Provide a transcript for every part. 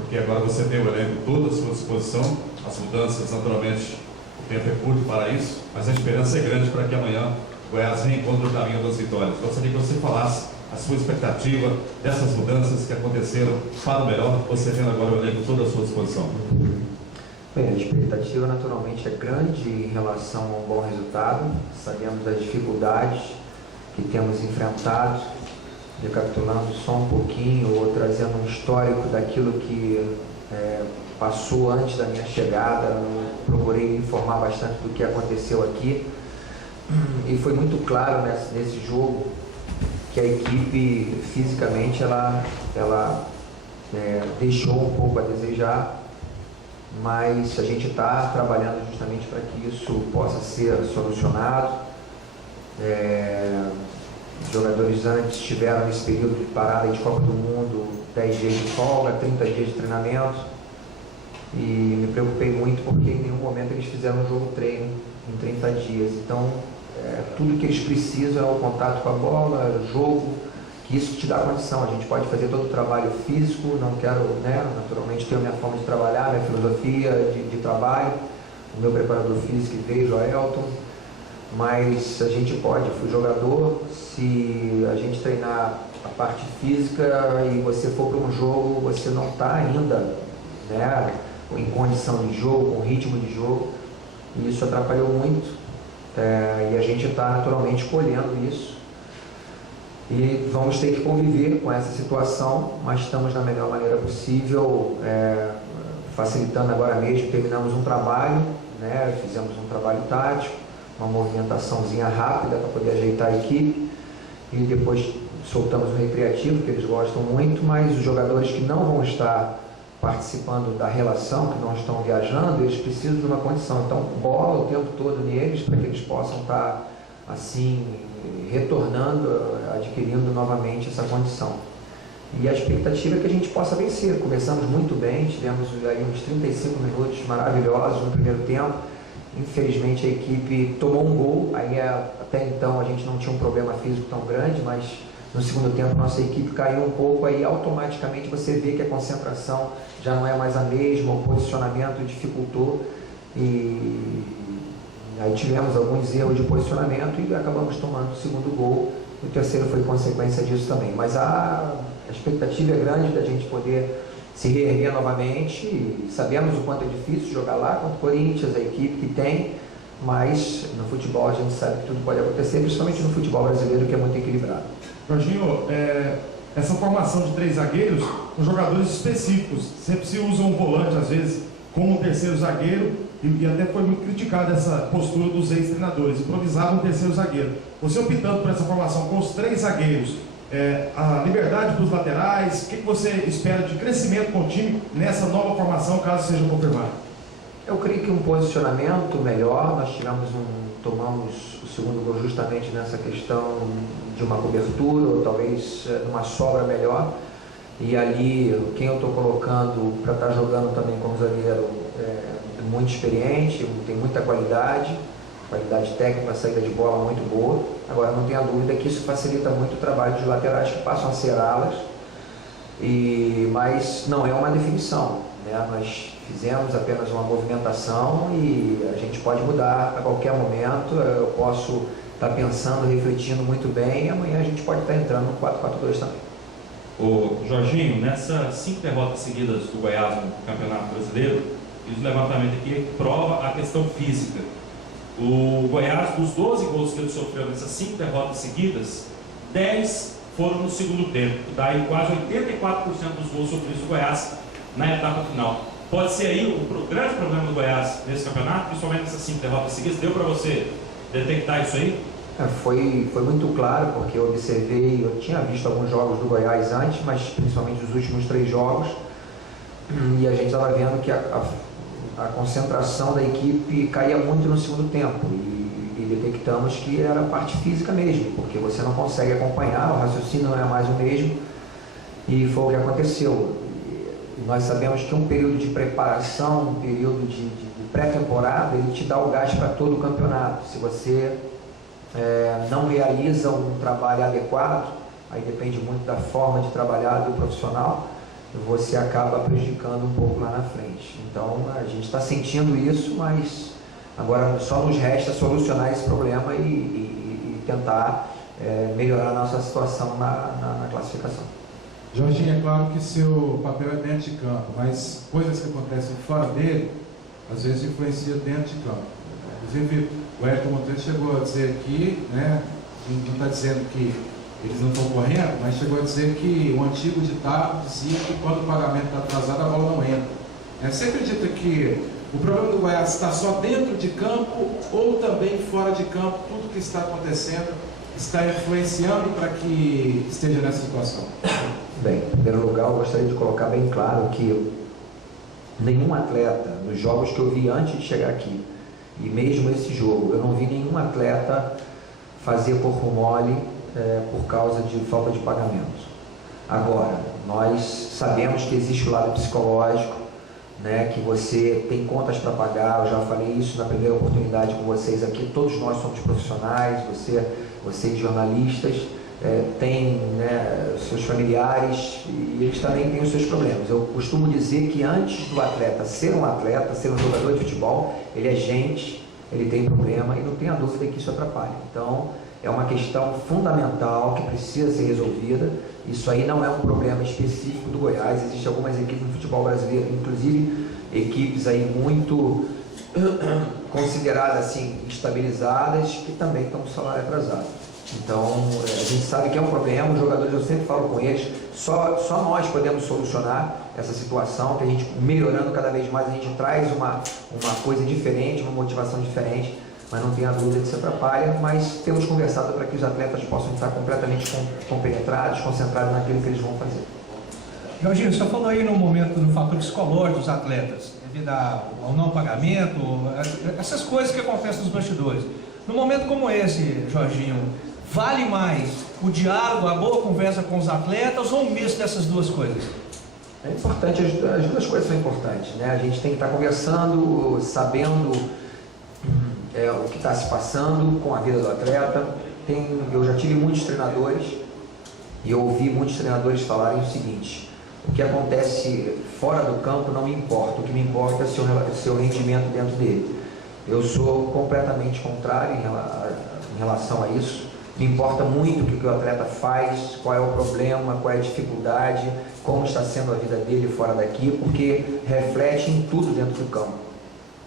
porque agora você tem o elenco todo à sua disposição, as mudanças, naturalmente, o tempo é curto para isso, mas a esperança é grande para que amanhã o Goiás reencontre o caminho das vitórias. Gostaria que você falasse a sua expectativa dessas mudanças que aconteceram para o melhor, você tendo agora o elenco todo à sua disposição. Bem, a expectativa naturalmente é grande em relação a um bom resultado. Sabemos das dificuldades que temos enfrentado, recapitulando só um pouquinho ou trazendo um histórico daquilo que passou antes da minha chegada. Eu procurei me informar bastante do que aconteceu aqui e foi muito claro nesse jogo que a equipe fisicamente ela deixou um pouco a desejar, mas a gente está trabalhando justamente para que isso possa ser solucionado. Os jogadores antes tiveram nesse período de parada de Copa do Mundo 10 dias de folga, 30 dias de treinamento, e me preocupei muito porque em nenhum momento eles fizeram um jogo treino em 30 dias. Então tudo que eles precisam é o contato com a bola, o jogo, que isso te dá condição. A gente pode fazer todo o trabalho físico, não quero, naturalmente ter a minha forma de trabalhar, minha filosofia de trabalho, o meu preparador físico veio, Joelton, mas a gente pode, eu fui jogador, se a gente treinar a parte física e você for para um jogo, você não está ainda em condição de jogo, com ritmo de jogo, e isso atrapalhou muito, e a gente está naturalmente colhendo isso. E vamos ter que conviver com essa situação, mas estamos da melhor maneira possível, facilitando agora mesmo. Terminamos um trabalho, fizemos um trabalho tático, uma movimentaçãozinha rápida para poder ajeitar a equipe, e depois soltamos o recreativo, que eles gostam muito, mas os jogadores que não vão estar participando da relação, que não estão viajando, eles precisam de uma condição. Então, bola o tempo todo neles, para que eles possam estar assim, retornando, adquirindo novamente essa condição. E a expectativa é que a gente possa vencer. Começamos muito bem, tivemos aí uns 35 minutos maravilhosos no primeiro tempo. Infelizmente a equipe tomou um gol, aí até então a gente não tinha um problema físico tão grande, mas no segundo tempo nossa equipe caiu um pouco, aí automaticamente você vê que a concentração já não é mais a mesma, o posicionamento dificultou, e aí tivemos alguns erros de posicionamento e acabamos tomando o segundo gol. O terceiro foi consequência disso também. Mas a expectativa é grande da gente poder se reerguer novamente. E sabemos o quanto é difícil jogar lá contra o Corinthians, a equipe que tem, mas no futebol a gente sabe que tudo pode acontecer, principalmente no futebol brasileiro, que é muito equilibrado. Jorginho, essa formação de 3 zagueiros com jogadores específicos, sempre se usa um volante às vezes como um terceiro zagueiro, e até foi muito criticada essa postura dos ex-treinadores, improvisavam um terceiro zagueiro. Você optando por essa formação com os 3 zagueiros, a liberdade para os laterais, o que você espera de crescimento com o time nessa nova formação, caso seja confirmado? Eu creio que um posicionamento melhor. Nós tomamos o segundo gol justamente nessa questão de uma cobertura, ou talvez uma sobra melhor, e ali quem eu estou colocando para estar jogando também como zagueiro muito experiente, tem muita qualidade técnica, saída de bola muito boa. Agora não tenha dúvida que isso facilita muito o trabalho dos laterais, que passam a ser alas, mas não é uma definição, nós fizemos apenas uma movimentação e a gente pode mudar a qualquer momento. Eu posso estar pensando, refletindo muito bem, e amanhã a gente pode estar entrando no 4-4-2 também. Ô Jorginho, nessas 5 derrotas seguidas do Goiás no Campeonato Brasileiro, fiz um levantamento aqui que prova a questão física. O Goiás, dos 12 gols que ele sofreu nessas 5 derrotas seguidas, 10 foram no segundo tempo. Daí quase 84% dos gols sofridos do Goiás na etapa final. Pode ser aí o grande problema do Goiás nesse campeonato, principalmente nessas 5 derrotas seguidas. Deu para você detectar isso aí? Foi muito claro, porque eu observei, eu tinha visto alguns jogos do Goiás antes, mas principalmente os últimos 3 jogos, e a gente estava vendo que a concentração da equipe caía muito no segundo tempo, e detectamos que era a parte física mesmo, porque você não consegue acompanhar, o raciocínio não é mais o mesmo, e foi o que aconteceu. E nós sabemos que um período de preparação, um período de pré-temporada, ele te dá o gás para todo o campeonato. Se você não realiza um trabalho adequado, aí depende muito da forma de trabalhar do profissional, você acaba prejudicando um pouco lá na frente. Então, a gente está sentindo isso, mas agora só nos resta solucionar esse problema e tentar melhorar a nossa situação na classificação. Jorginho, é claro que seu papel é dentro de campo, mas coisas que acontecem fora dele, às vezes influenciam dentro de campo. Inclusive, o Ayrton Monteiro chegou a dizer aqui, né, não está dizendo que eles não estão correndo, mas chegou a dizer que o antigo ditado dizia que quando o pagamento está atrasado, a bola não entra. Você acredita que o problema do Goiás está só dentro de campo ou também fora de campo? Tudo que está acontecendo está influenciando para que esteja nessa situação? Bem, em primeiro lugar, eu gostaria de colocar bem claro que nenhum atleta, nos jogos que eu vi antes de chegar aqui, e mesmo esse jogo, eu não vi nenhum atleta fazer corpo mole por causa de falta de pagamento. Agora, nós sabemos que existe o lado psicológico, né, que você tem contas para pagar. Eu já falei isso na primeira oportunidade com vocês aqui. Todos nós somos profissionais, vocês jornalistas, têm, né, seus familiares e eles também têm os seus problemas. Eu costumo dizer que antes do atleta, ser um jogador de futebol, ele é gente, ele tem problema e não tenha dúvida que isso atrapalha. Então, é uma questão fundamental que precisa ser resolvida. Isso aí não é um problema específico do Goiás. Existem algumas equipes no futebol brasileiro, inclusive equipes aí muito consideradas assim, estabilizadas, que também estão com o salário atrasado. Então, a gente sabe que é um problema. Os jogadores, eu sempre falo com eles, só nós podemos solucionar essa situação, que a gente, melhorando cada vez mais, a gente traz uma coisa diferente, uma motivação diferente, mas não tenha dúvida que isso atrapalha. Mas temos conversado para que os atletas possam estar completamente compenetrados, concentrados naquilo que eles vão fazer. Jorginho, você falou aí no momento do fator psicológico dos atletas, devido ao não pagamento, essas coisas que acontecem nos bastidores. Num momento como esse, Jorginho, vale mais o diálogo, a boa conversa com os atletas ou um misto dessas duas coisas? É importante, as duas coisas são importantes, né? A gente tem que estar conversando, sabendo o que está se passando com a vida do atleta. Eu já tive muitos treinadores e eu ouvi muitos treinadores falarem o seguinte: o que acontece fora do campo não me importa, o que me importa é o seu rendimento dentro dele. Eu sou completamente contrário em relação a isso. Me importa muito o que o atleta faz, qual é o problema, qual é a dificuldade, como está sendo a vida dele fora daqui, porque reflete em tudo dentro do campo.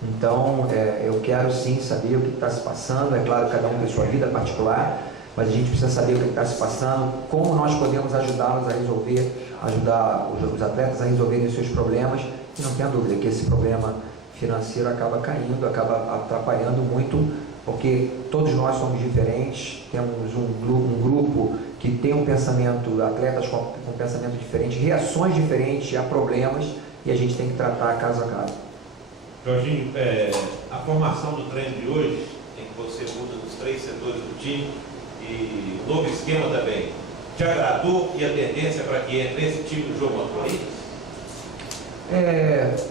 Então, eu quero sim saber o que está se passando. É claro que cada um tem sua vida particular, mas a gente precisa saber o que está se passando, como nós podemos ajudá-los a resolver, ajudar os atletas a resolverem os seus problemas. E não tenha dúvida que esse problema financeiro acaba caindo, acaba atrapalhando muito, porque todos nós somos diferentes, temos um grupo que tem um pensamento, atletas com um pensamento diferente, reações diferentes a problemas, e a gente tem que tratar caso a caso. Jorginho, a formação do treino de hoje, em que você muda dos 3 setores do time, e o novo esquema também, te agradou e a tendência para que entre esse time do jogo contra o Corinthians?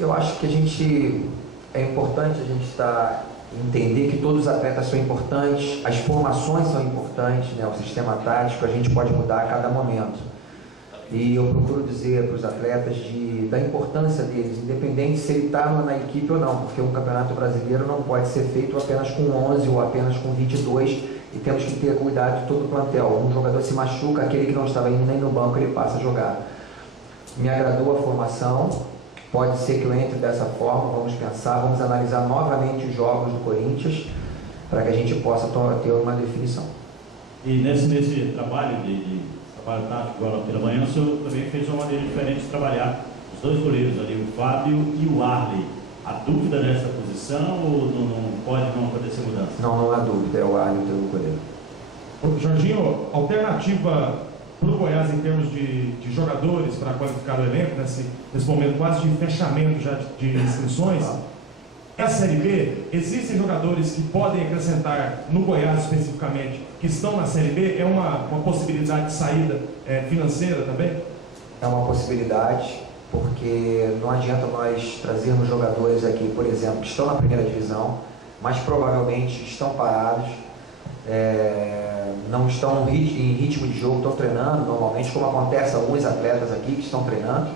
Eu acho que é importante a gente entender que todos os atletas são importantes, as formações são importantes, né? O sistema tático a gente pode mudar a cada momento. E eu procuro dizer para os atletas da importância deles, independente se ele está na equipe ou não, porque um campeonato brasileiro não pode ser feito apenas com 11 ou apenas com 22, e temos que ter cuidado de todo o plantel. Um jogador se machuca, aquele que não estava indo nem no banco, ele passa a jogar. Me agradou a formação, pode ser que eu entre dessa forma, vamos pensar, vamos analisar novamente os jogos do Corinthians, para que a gente possa ter uma definição. E nesse trabalho trabalho tático agora pela manhã, o senhor também fez uma maneira diferente de trabalhar os dois goleiros ali, o Fábio e o Arley. Há dúvida nessa posição ou não pode não acontecer mudança? Não há dúvida, é o Arley o goleiro. Jorginho, alternativa para o Goiás em termos de jogadores para qualificar o elenco, nesse momento quase de fechamento já de inscrições, a Série B, existem jogadores que podem acrescentar no Goiás especificamente, que estão na Série B? É uma possibilidade de saída financeira também? É uma possibilidade, porque não adianta nós trazermos jogadores aqui, por exemplo, que estão na primeira divisão, mas provavelmente estão parados, não estão em ritmo de jogo, estão treinando normalmente, como acontece a alguns atletas aqui que estão treinando,